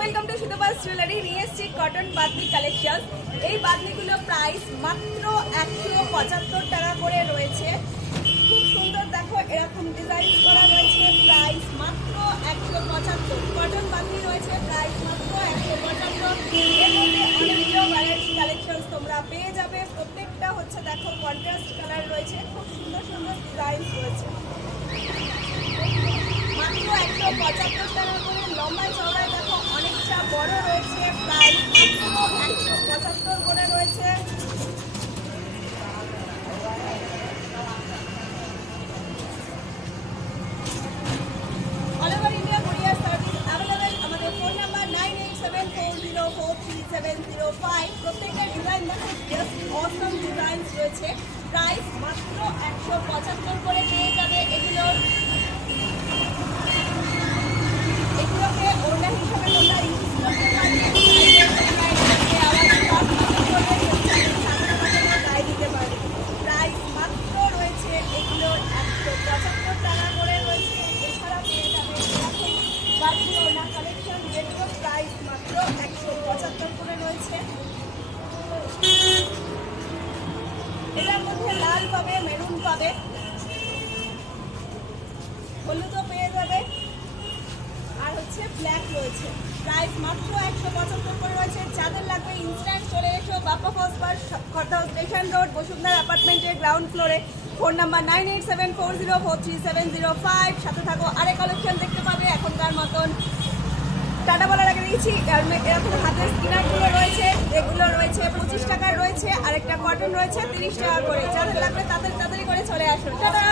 Welcome to সুতপাল jewellery. নিয়ে এসেছি cotton Bamni collection. এই বাদনিগুলো প্রাইস মাত্র 175 টাকা করে রয়েছে। খুব সুন্দর, দেখো এরকম ডিজাইন করা রয়েছে। প্রাইস মাত্র 175। কটন বাদনি রয়েছে, প্রাইস মাত্র 175। এর মধ্যে অনেকগুলো ভ্যারাইটি কালেকশন তোমরা পেয়ে যাবে। প্রত্যেকটা হচ্ছে দেখো কন্ট্রাস্ট কালার রয়েছে, খুব সুন্দর সুন্দর ডিজাইন রয়েছে। মাত্র 175 টাকা করে। লম্বা চওড়ায় দেখো অনেকটা বড় রয়েছে, প্রাইস মাত্র 175 করে রয়েছে। All over India courier service available. আমাদের ফোন নাম্বার 9874043705। প্রত্যেকটা ডিজাইন দেখো জাস্ট অসম ডিজাইন রয়েছে। প্রাইস মাত্র 175 করে পেয়ে যাবে। এগুলোকে ওড়না হিসাবে তোমরা ইউজ করতে পারবে, গায়ে দিতে পারবে। প্রাইস মাত্র রয়েছে এগুলো 175 টাকা করে রয়েছে। এছাড়া পেয়ে যাবে বাকি ওড়না কালেকশন, যেগুলো প্রাইস মাত্র 175 করে রয়েছে। এটার মধ্যে লাল পাবে, মেরুন পাবে, হলুদও পেয়ে যাবে, আর হচ্ছে ব্ল্যাক রয়েছে। প্রাইস মাত্র 175 করে রয়েছে। যাদের লাগবে ইনস্ট্যান্ট চলে এসো বাপ্পা ফসবার খড়দহ স্টেশন রোড, বসুন্ধরা অ্যাপার্টমেন্টের গ্রাউন্ড ফ্লোরে। Phone number 9874043705। সাথে থাকো, আরেক কালেকশন দেখতে পাবে। এখনকার মতন টাটা বলার আগে দিয়েছি। এরকম হাতের স্কিনারগুলো রয়েছে, এগুলো রয়েছে 25 টাকার রয়েছে। আরেকটা কটন রয়েছে 30 টাকা করে। যাদের লাগবে তাদের তাড়াতাড়ি করে চলে আসো। টাটা।